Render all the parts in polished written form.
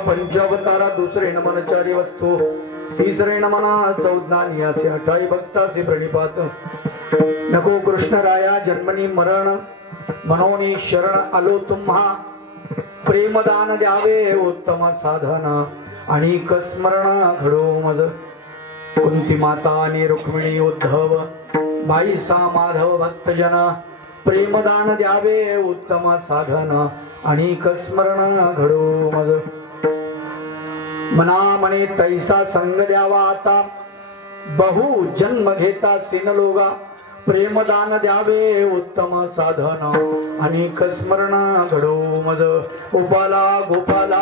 पंचावतारा, दुसरे नमन चारी वस्तू, तिसरे नमना चौदनानियाचे 28 भक्ताचे प्रणिपात. नको कृष्णराया जन्मनी मरण, मनोनी शरण आलो तुम्हा. प्रेमदान द्यावे उत्तम साधना, आणि स्मरण घडो मज. कुंती माता आणि रुक्मिणी उद्धव, बाईसा माधव भक्तजन. प्रेमदान द्यावे उत्तम साधना, आणि स्मरण घडो मज. मना मने तैसा संग द्यावा आता, बहु जन्म घेता सिनलोगा. प्रेमदान द्यावे उत्तम साधना, आणि स्मरण घडो मज. गोपाला गोपाला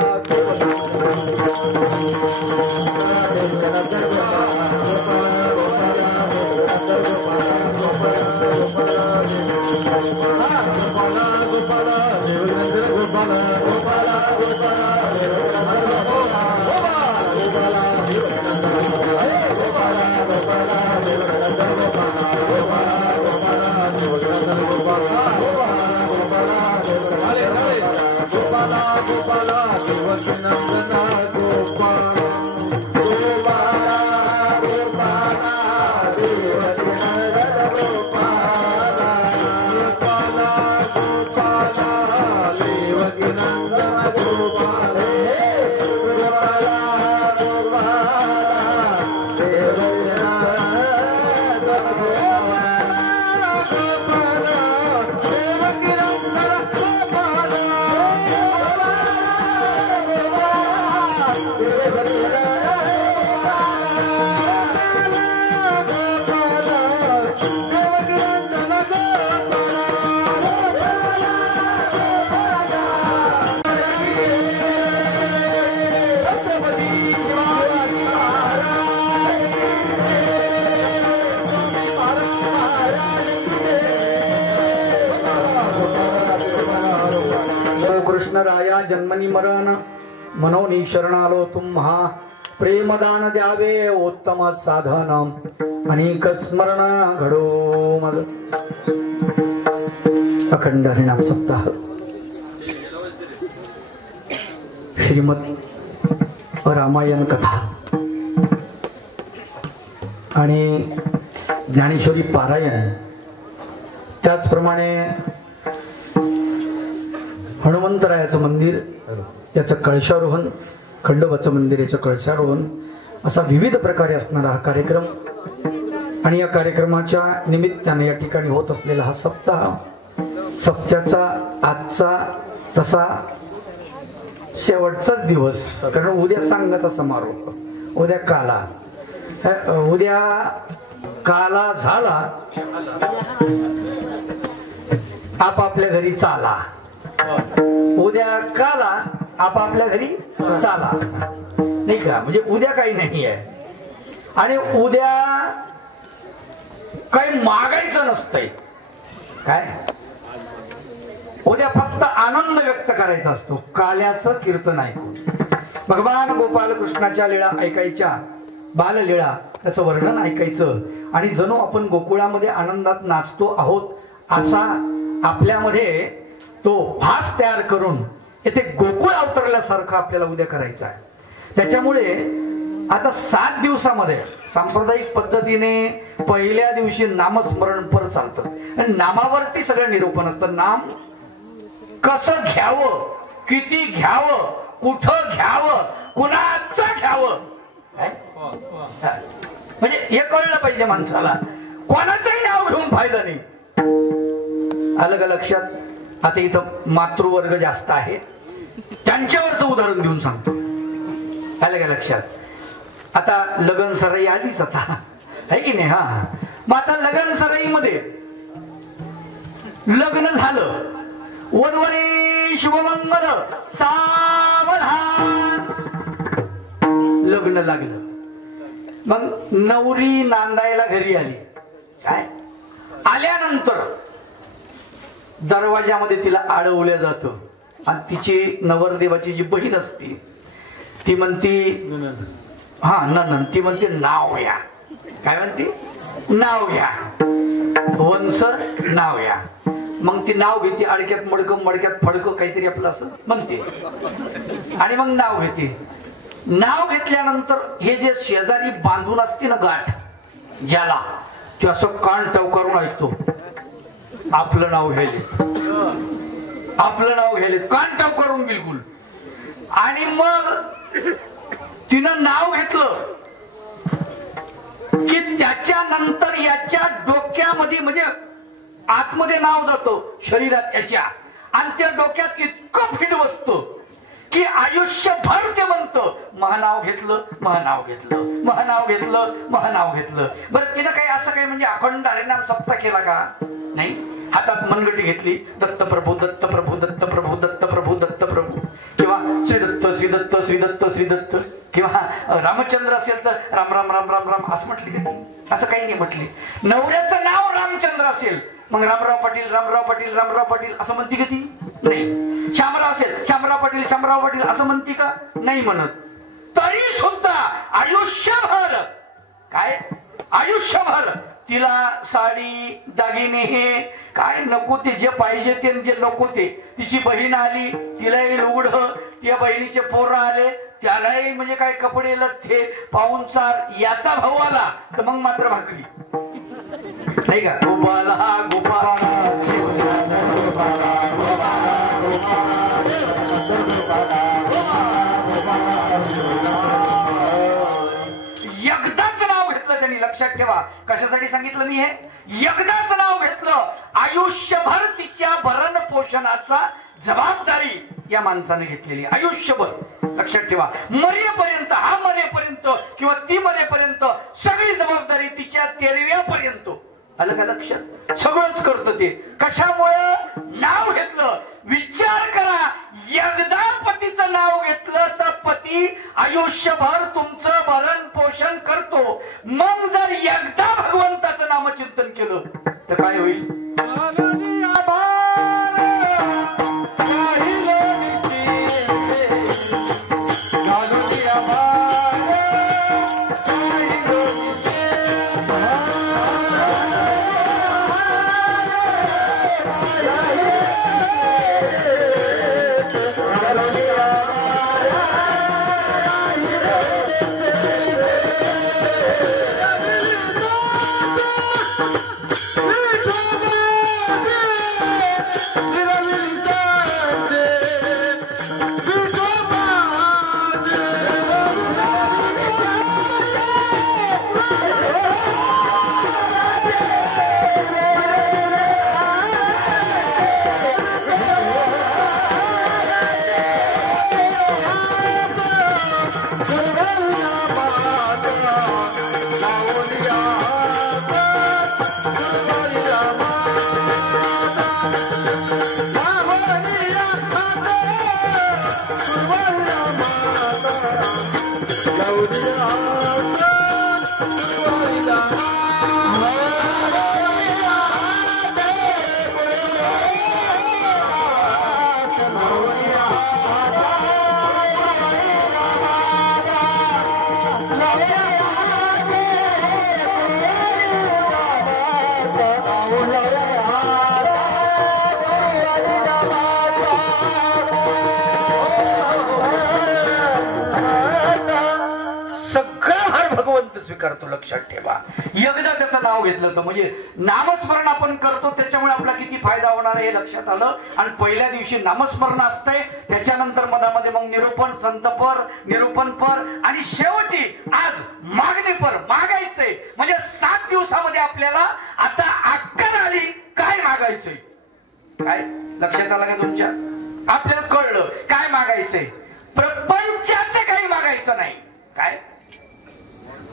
राया जन्मनी मरण, मनोनी शरण आलो तुम्हा. प्रेमदान द्यावे उत्तम साधन, आणि स्मरण घडो मज. अखंड हरिनाम सप्ताह. श्रीमद रामायण कथा आणि ज्ञानेश्वरी पारायण, त्याचप्रमाणे हनुमंतरायाचं मंदिर याचं कळशारोहण, खंडोबाचं मंदिर याचं कळशारोहण, असा विविध प्रकारे असणारा हा कार्यक्रम. आणि या कार्यक्रमाच्या निमित्ताने या ठिकाणी होत असलेला हा सप्ताह, सप्त्याचा आजचा तसा शेवटचाच दिवस. कारण उद्या सांगता समारोप, उद्या काला, उद्या काला झाला आपापल्या घरी चाला. उद्या काला आपापल्या घरी चाला, नाही का? म्हणजे उद्या काही नाही आहे, आणि उद्या काही मागायचं नसतंय. काय उद्या फक्त आनंद व्यक्त करायचा असतो. काल्याचं कीर्तन ऐकून भगवान गोपाल कृष्णाच्या लीळा ऐकायच्या, बाललीळा त्याचं वर्णन ऐकायचं, आणि जणू आपण गोकुळामध्ये आनंदात नाचतो आहोत असा आपल्यामध्ये तो भास तयार करून येथे गोकुळ अवतरल्यासारखं आपल्याला उद्या करायचं आहे. त्याच्यामुळे आता 7 दिवसामध्ये सांप्रदायिक पद्धतीने पहिल्या दिवशी नामस्मरण पर चालतं, आणि नामावरती सगळं निरूपण असतं. नाम कसं घ्यावं, किती घ्यावं, कुठं घ्यावं, कुणाचं घ्यावं, म्हणजे हे कळलं पाहिजे माणसाला. कोणाचंही नाव घेऊन फायदा नाही. आलं का लक्षात? आता इथं मातृवर्ग जास्त आहे, त्यांच्यावरचं उदाहरण देऊन सांगतो. आलं का लक्षात? आता लगन सराई आलीच आता, आहे की नाही? हा, मग आता लगन सराईमध्ये लग्न झालं, वरवरे शुभमंगल सावधान, लग्न लागलं. मग नवरी नांदायला घरी आली. काय आल्यानंतर दरवाजामध्ये तिला अडवलं जातं आणि तिची नवरदेवाची जी बहीण असते ती म्हणती, हा ननन, ती म्हणते नाव घ्या. काय म्हणते? नाव घ्या. वंश नाव घ्या. मग ती नाव घेते. अडक्यात मडकं मडक्यात फडकं काहीतरी आपलं असं म्हणते आणि मग नाव घेते. नाव घेतल्यानंतर हे जे शेजारी बांधून असते ना गाठ ज्याला, ते असं कान टव करून ऐकतो. आपलं नाव घ्यायले, आपलं नाव घ्यायले, कान टव करून बिलकुल. आणि मग तिनं नाव घेतलं की त्याच्यानंतर याच्या डोक्यामध्ये म्हणजे आतमध्ये नाव जातो शरीरात याच्या, आणि त्या डोक्यात इतकं फिट बसतं की आयुष्यभर ते म्हणतं महानाव घेतलं, महानाव घेतलं, महानाव घेतलं, महानाव घेतलं. बरं तिनं काही असं काही म्हणजे अखंड हरिनाम सप्ताह केला का? नाही. हातात मनगटी घेतली, दत्त प्रभू दत्त प्रभू दत्त प्रभू दत्त प्रभू दत्त प्रभू, किंवा श्री दत्त श्री दत्त श्री दत्त श्री दत्त, किंवा रामचंद्र असेल तर राम राम राम राम राम असं म्हटली का ती? असं काही नाही म्हटली. नवऱ्याचं नाव रामचंद्र असेल मग रामराव पाटील रामराव पाटील रामराव पाटील असं म्हणते का ती? नाही. शामराव असेल शामराव पाटील शामराव पाटील असं म्हणते का? नाही म्हणत. तरी सुद्धा आयुष्यभर काय, आयुष्यभर तिला साडी दागिने हे काय नको ते, जे पाहिजे ते जे नको ते. तिची बहीण आली, तिलाही लुगड, त्या बहिणीचे पोरं आले, त्यालाही म्हणजे काय कपडे लत्ते पाहुणचार. याचा भाऊ आला तर मग मात्र भाकरी, नाही का? गोपाला गोपाला एकदाच नाव घेतलं त्यांनी. लक्षात ठेवा कशासाठी सांगितलं मी हे. एकदाच नाव घेतलं, आयुष्यभर तिच्या भरण पोषणाचा जबाबदारी या माणसाने घेतलेली. आयुष्यभर. लक्षात ठेवा मरेपर्यंत, हा मरेपर्यंत किंवा ती मरेपर्यंत सगळी जबाबदारी तिच्या तेरव्यापर्यंत. आलं का लक्षात? सगळंच करतं ते. कशामुळं? नाव घेतलं. विचार करा, एकदा पतीचं नाव घेतलं तर पती आयुष्यभर तुमचं भरण पोषण करतो. मग जर एकदा भगवंताचं नामचिंतन केलं तर काय होईल? स्वीकारतो. लक्षात ठेवा एकदा त्याचं नाव घेतलं तर म्हणजे नामस्मरण आपण करतो त्याच्यामुळे आपला किती फायदा होणार हे लक्षात आलं. आणि पहिल्या दिवशी नामस्मरण असतंय, त्याच्यानंतर मधामध्ये मग निरूपण संतपर निरूपणपर आणि शेवटी आज मागणीपर मागायचंय. म्हणजे 7 दिवसामध्ये आपल्याला आता अक्कल आली काय मागायचंय. काय लक्षात आलं का तुमच्या? आपल्याला कळलं काय मागायचंय. प्रपंचाचं काही मागायचं नाही. काय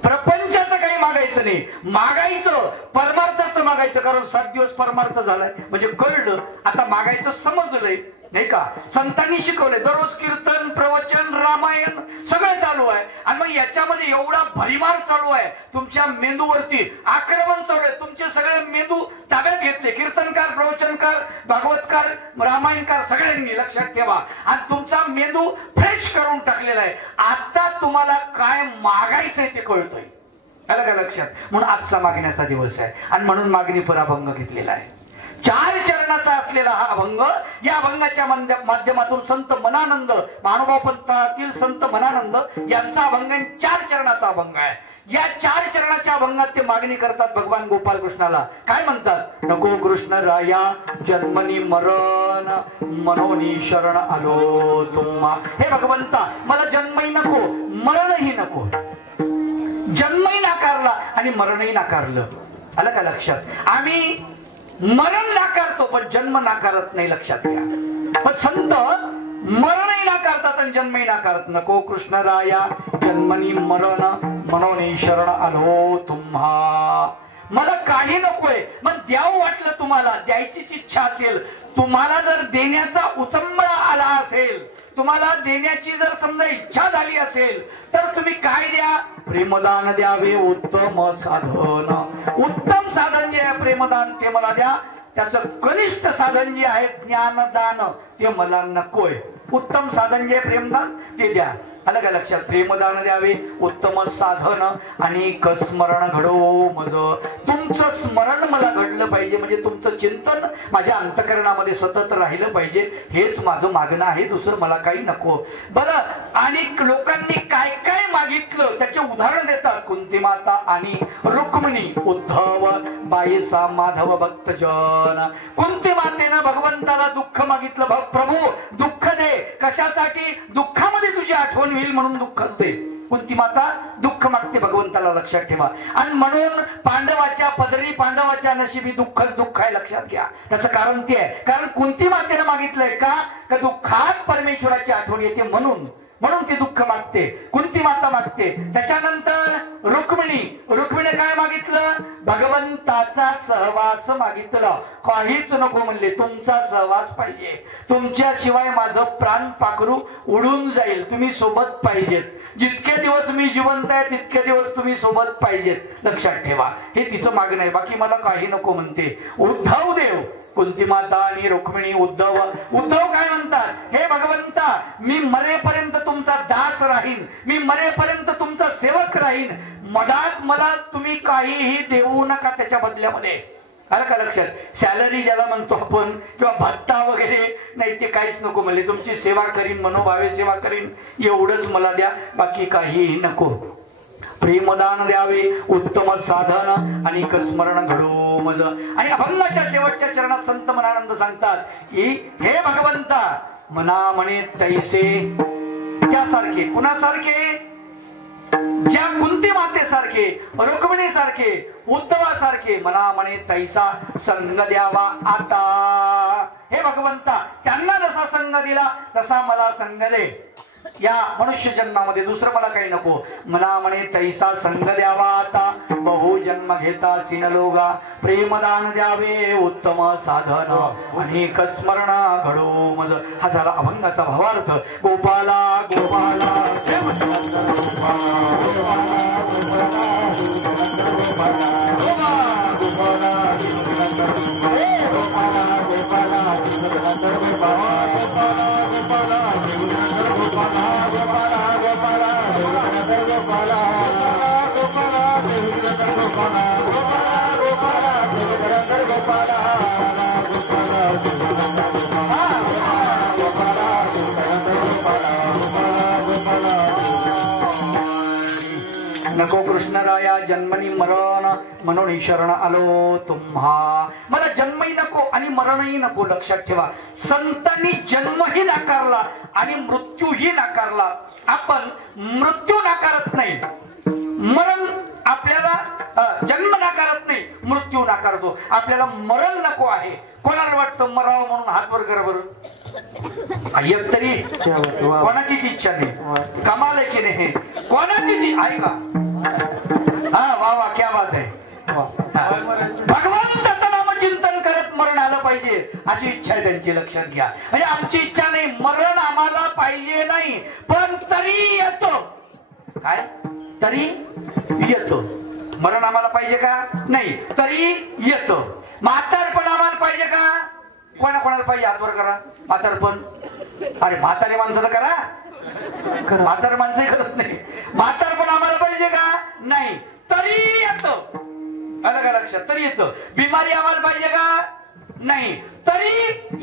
प्रपंचाचं काही मागायचं नाही. मागायचं परमार्थाचं मागायचं. कारण 7 दिवस परमार्थ झालाय म्हणजे कळलं आता मागायचं समजलंय, नाही का? संतांनी शिकवलंय. दररोज कीर्तन प्रवचन रामायण सगळं चालू चालू आहे आणि मग याच्यामध्ये एवढा भरीमार चालू आहे, तुमच्या मेंदूवरती आक्रमण चालू आहे, तुमचे सगळे मेंदू ताब्यात घेतले, कीर्तनकार, प्रवचनकार, भागवतकार, रामायणकार सगळ्यांनी लक्षात ठेवा, आणि तुमचा मेंदू फ्रेश करून टाकलेला आहे. आता तुम्हाला काय मागायचंय ते कळतंय, आलं का लक्षात? म्हणून आजचा मागण्याचा दिवस आहे आणि म्हणून मागणी पराभंग घेतलेला आहे. 4 चरणाचा असलेला हा अभंग, या अभंगाच्या माध्यमातून संत मनानंद, महानुभाव पंथातील संत मनानंद यांचा अभंग 4 चरणाचा अभंग आहे. या 4 चरणाच्या अभंगात ते मागणी करतात भगवान गोपाल कृष्णाला. काय म्हणतात? नको कृष्ण राया जन्मनी मरण, मनोनी शरण आलो तुम्हा. हे भगवंता, मला जन्मही नको, मरणही नको. जन्मही नाकारला आणि मरणही नाकारलं, आलं का लक्षात? आम्ही मरण नाकारतो पण जन्म नाकारत नाही, लक्षात घ्या. पण संत मरणही नाकारतात आणि जन्मही नाकारत. नको कृष्ण राया जन्मनी मरण, मनोनी शरण आलो तुम्हा. मला काही नकोय, मग द्यावं वाटलं, तुम्हाला द्यायचीच इच्छा असेल, तुम्हाला जर देण्याचा उचंबळा आला असेल, तुम्हाला देण्याची जर समजा इच्छा झाली असेल, तर तुम्ही काय द्या? प्रेमदान द्यावे उत्तम साधन. उत्तम साधन जे आहे प्रेमदान, ते मला द्या. त्याचं कनिष्ठ साधन जे आहे ज्ञानदान, ते मला नकोय. उत्तम साधन जे प्रेमदान ते द्या, आलं का लक्षात? प्रेमदान द्यावे उत्तम साधन आणि स्मरण घडो मज. तुमचं स्मरण मला घडलं पाहिजे, म्हणजे तुमचं चिंतन माझ्या अंतकरणामध्ये सतत राहिलं पाहिजे. हेच माझं मागणं आहे, दुसरं मला काही नको. बरं, आणि लोकांनी काय काय मागितलं त्याचे उदाहरण देतात. कुंती माता आणि रुक्मिणी, उद्धव, बाईसा, माधव भक्तजन. कुंती मातेनं भगवंताला दुःख मागितलं, प्रभू दुःख दे. कशासाठी? दुःखामध्ये तुझी आठवण होईल म्हणून दुःखच दे. कुंती माता दुःख मागते भगवंताला, लक्षात ठेवा. आणि म्हणून पांडवाच्या पदरी, पांडवाच्या नशिबी दुःखच दुःख आहे, लक्षात घ्या. त्याचं कारण ते आहे, कारण कुंती मातेनं मागितलंय का दुःखात परमेश्वराची आठवण येते, म्हणून ती दुःख मागते, कुंती माता मागते. त्याच्यानंतर रुक्मिणी काय मागितलं? भगवंताचा सहवास मागितलं. काहीच नको म्हणले, तुमचा सहवास पाहिजे, तुमच्याशिवाय माझं प्राण पाखरू उडून जाईल, तुम्ही सोबत पाहिजेत. जितके दिवस मी जिवंत आहे तितके दिवस तुम्ही सोबत पाहिजेत, लक्षात ठेवा. हे तिचं मागणं आहे, बाकी मला काही नको म्हणते. उद्धव देव, कुंती माता आणि रुक्मिणी, उद्धव काय म्हणतात? हे भगवंता, मी मरेपर्यंत तुमचा दास राहीन, मी मरेपर्यंत तुमचा सेवक राहीन. मधात मला तुम्ही काहीही देऊ नका त्याच्या बदल्यामध्ये, आलं का लक्षात? सॅलरी ज्याला म्हणतो आपण, किंवा भत्ता वगैरे नाही, ते काहीच नको म्हणले. तुमची सेवा करीन, मनोभावे सेवा करीन, एवढंच मला द्या, बाकी काहीही नको. प्रेमदान द्यावे उत्तम साधन आणि स्मरण घडो मज. आणि अभंगाच्या शेवटच्या चरणात संत मनानंद सांगतात की हे भगवंता, मना म्हणे तैसे, त्यासारखे, कुणासारखे? ज्या कुंती मातेसारखे, रुक्मिणीसारखे, उद्धवासारखे मना म्हणे तैसा संग द्यावा आता. हे भगवंता, त्यांना जसा संग दिला तसा मला संग दे या मनुष्य जन्मामध्ये, दुसरं मला काही नको. मला म्हणे तैसा संग द्यावा आता, बहु जन्म घेता सिनलोगा. प्रेमदान द्यावे उत्तम साधन आणि स्मरण घडो मज. हा झाला अभंगाचा भावार्थ. गोपाला गोपाला नको कृष्ण राया जन्मनी मरण, म्हणून शरण आलो तुम्हा. मला जन्मही नको आणि मरणही नको, लक्षात ठेवा. संतांनी जन्मही नाकारला आणि मृत्यूही नाकारला. आपण मृत्यू नाकारत नाही, मरण आपल्याला जन्म नाकारत नाही, मृत्यू नाकारतो. आपल्याला मरण नको आहे. कोणाला वाटतं मरावं म्हणून हात वर करा बरं. एक तरी कोणाचीच इच्छा नाही. कमाल आहे की नाही? कोणाचीच आहे का? हा, वा वा, क्या बात आहे. भगवंताचं नामचिंतन करत मरण आलं पाहिजे अशी इच्छा आहे त्यांची, लक्षात घ्या. म्हणजे आमची इच्छा नाही, मरण आम्हाला पाहिजे नाही, पण तरी येतो. काय तरी येतो. मरण आम्हाला पाहिजे का? नाही. तरी येतं. म्हातारपण आम्हाला पाहिजे का? कोणाला पाहिजे? हातवर करा. म्हातारपण. अरे म्हातारी माणसं तर करा. म्हातार माणसंही करत नाही. म्हातारपण आम्हाला पाहिजे का? नाही. तरी येतं. आलं का लक्षात? तरी येतं. बिमारी आम्हाला पाहिजे का? नाही. तरी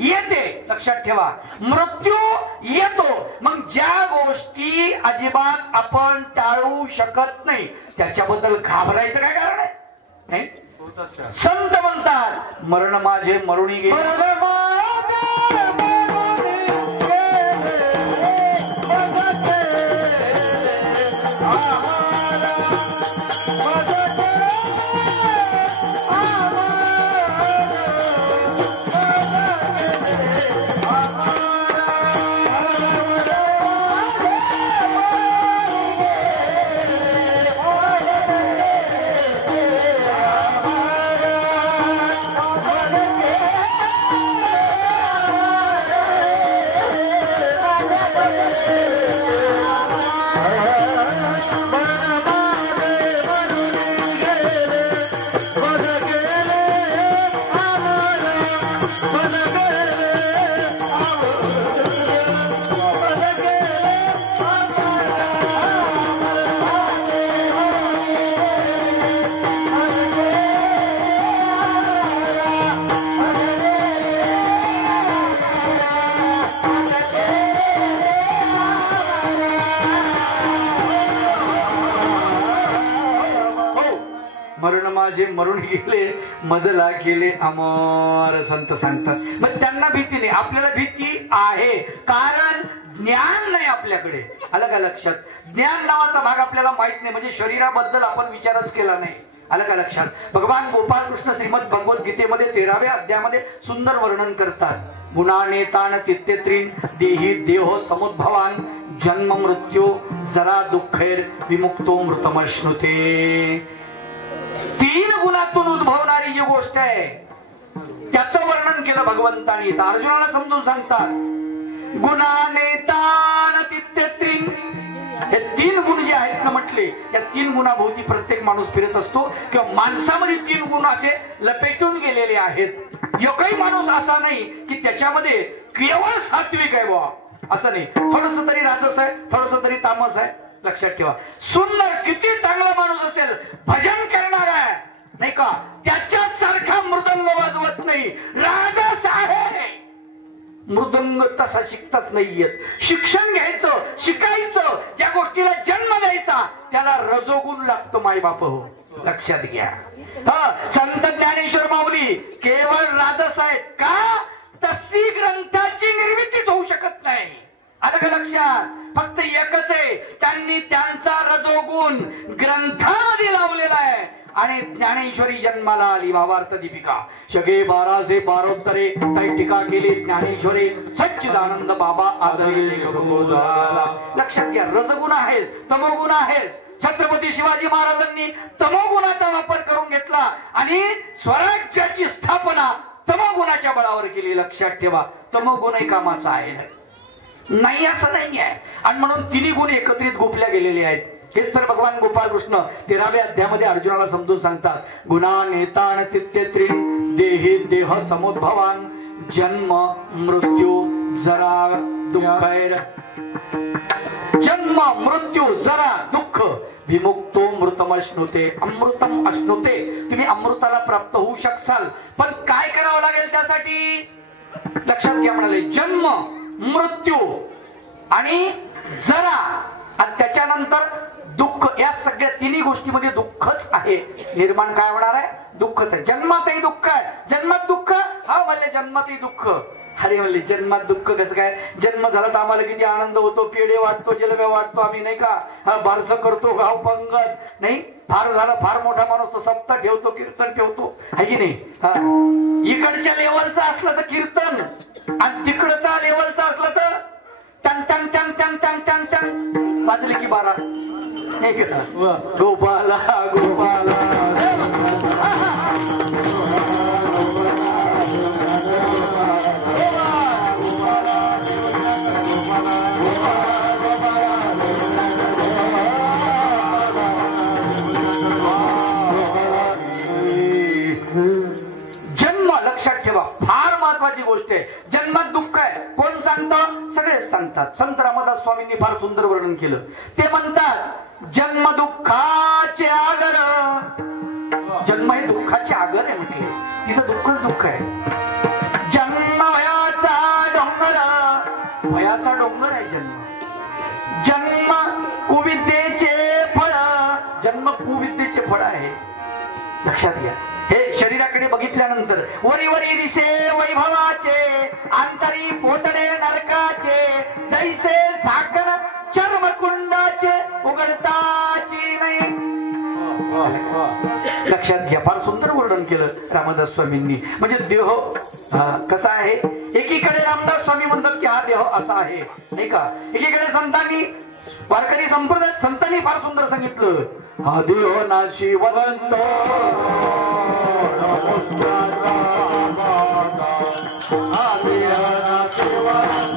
येते. लक्षात ठेवा. मृत्यू येतो. मग ज्या गोष्टी अजिबात आपण टाळू शकत नाही त्याच्याबद्दल घाबरायचं काय कारण आहे? नाही. संत म्हणतात मरण माझे मरुणी गेले. मरून गेले मजला गेले अमर संत सांगतात. मग त्यांना भीती नाही, आपल्याला भीती आहे. कारण ज्ञान नाही आपल्याकडे. आलं का लक्षात? ज्ञान नावाचा भाग आपल्याला माहित नाही. म्हणजे शरीराबद्दल आपण विचारच केला नाही. आलं का लक्षात? भगवान गोपाल कृष्ण श्रीमद भगवद्गीतेमध्ये 13व्या अध्यायामध्ये सुंदर वर्णन करतात. गुणाने ताण तित्यत्रीन देही देह समुद्भवान जन्म मृत्यू जरा दुःखैर विमुक्तो मृतमश्नुते. 3 गुणातून उद्भवणारी जी गोष्ट आहे त्याचं वर्णन केलं भगवंतानी. अर्जुनाला समजून सांगतात गुणाने ताण तित्यत्रीन. हे 3 गुण जे आहेत ना म्हटले, या 3 गुणाभोवती प्रत्येक माणूस फिरत असतो किंवा माणसामध्ये 3 गुण असे लपेटून गेलेले आहेत. एकही माणूस असा नाही की त्याच्यामध्ये केवळ सात्विक आहे बुवा, असं नाही. थोडस तरी राजस आहे, थोडस तरी तामस आहे. लक्षात ठेवा. सुंदर किती चांगला माणूस असेल, भजन करणार आहे नाही का, त्याच्याच सारखा मृदंग वाजवत नाही. राजस आहे. मृदंग तसा शिकताच नाहीयेत. शिक्षण घ्यायचं, शिकायचं, ज्या गोष्टीला जन्म द्यायचा त्याला रजोगुण लागतो माय बाप. हो लक्षात घ्या. संत ज्ञानेश्वर माऊली केवळ राजस आहेत का? तशी ग्रंथाची निर्मितीच होऊ शकत नाही. आलं का लक्षात? फक्त एकच आहे, त्यांनी त्यांचा रजोगुण ग्रंथामध्ये लावलेला आहे. आणि ज्ञानेश्वरी जन्माला आली. भावार्थ दीपिका शगे 12 बारोत्तरे काही टीका केली ज्ञानेश्वरी सच्चिदानंद बाबा आदरिले. लक्षात घ्या. रजगुण आहेच, तमोगुण आहेच. छत्रपती शिवाजी महाराजांनी तमोगुणाचा वापर करून घेतला आणि स्वराज्याची स्थापना तमोगुणाच्या बळावर केली. लक्षात ठेवा. तमोगुणही कामाचा आहे नाही असं नाही आहे. आणि म्हणून 3 गुण एकत्रित गोपल्या गेलेले आहेत. हेच तर भगवान गोपाल कृष्ण 13व्या अध्यायामध्ये अर्जुनाला समजून सांगतात. गुणा नेताण तित्यत्रीन देही देह समुद्भवान जन्म मृत्यू जरा दुःखैर. जन्म मृत्यू जरा दुःख विमुक्तो मृतमश्नुते. अमृतम अश्नुते. तुम्ही अमृताला प्राप्त होऊ शकाल, पण काय करावं लागेल त्यासाठी? लक्षात घ्या. म्हणाले जन्म मृत्यू आणि जरा आणि त्याच्यानंतर दुःख. या सगळ्या 3 गोष्टीमध्ये दुःखच आहे. निर्माण काय होणार आहे? दुःखच आहे. जन्मातही दुःख आहे. जन्मात दुःख. हा म्हणले जन्मातही दुःख. अरे म्हणले जन्मात दुःख कसं काय? जन्म झाला तर आम्हाला किती आनंद होतो, पेढे वाटतो, जिलेबी वाटतो आम्ही नाही का, बारसं करतो, गाव पंगत नाही. फार झालं, फार मोठा माणूस तो सप्ताह ठेवतो, कीर्तन ठेवतो, आहे की नाही. इकडच्या लेवलचं असलं तर कीर्तन आणि तिकडचा लेवलचा असलं तर टन टन टन टन टन टन टन वाजले की 12. गोपाला गोपाला गोष्ट आहे. जन्मात दुःख आहे, कोण सांगतं? सगळेच सांगतात. संत रामदास स्वामींनी फार सुंदर वर्णन केलं. ते म्हणतात जन्म दुःखाचे आगर. जन्म हे दुःखाचे आगर आहे म्हटले. तिथं दुःखच दुःख आहे. जन्म वयाचा डोंगर, वयाचा डोंगर आहे जन्म. जन्म कुविद्येचे फळ, जन्म कुविद्येचे फळ आहे. लक्षात घ्या. हे शरीराकडे बघितल्यानंतर वरी वरी दिसे वैभवाचे, अंतरी पोतडे नरकाचे, जैसे झाकण चर्मकुंडाचे उघडताची नाही. लक्षात घ्या. फार सुंदर वर्णन केलं रामदास स्वामींनी. म्हणजे देह कसा आहे. एकीकडे रामदास स्वामी म्हणतात की हा देह असा आहे, नाही का. एकीकडे संतांनी, वारकरी संप्रदाय संतांनी फार सुंदर सांगितलं, हा देह नाशिवंत हा देह नाशिवंत